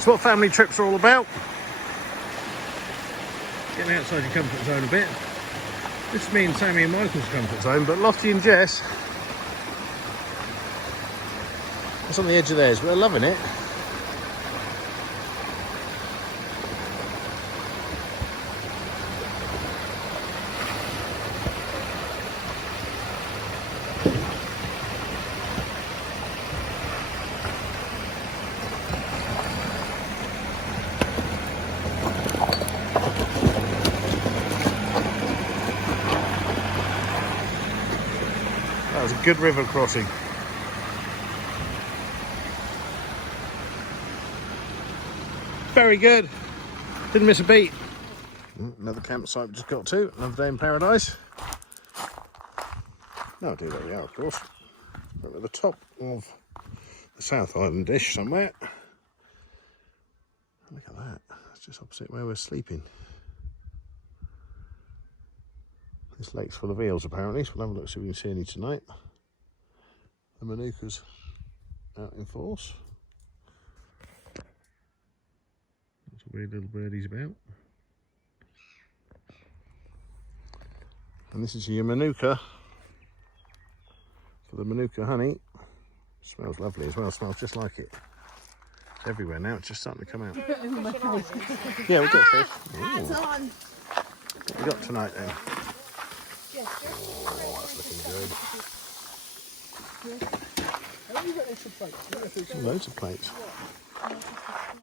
It's what family trips are all about. Getting outside your comfort zone a bit. This is me and Sammy and Michael's comfort zone, but Lottie and Jess, it's on the edge of theirs, but they're loving it. That was a good river crossing. Very good. Didn't miss a beat. Another campsite we just got to. Another day in paradise. No idea where we are, of course. We're at the top of the South Island dish somewhere. Look at that. It's just opposite where we're sleeping. This lake's full of eels apparently, so we'll have a look, see if we can see any tonight. The Manuka's out in force. There's a weird little birdie's about. And this is your Manuka for the Manuka honey. Smells lovely as well, smells just like it. It's everywhere now, it's just starting to come out. Yeah, we'll get fish. Hands on. What we got tonight then? Oh, that's looking good. Loads of plates.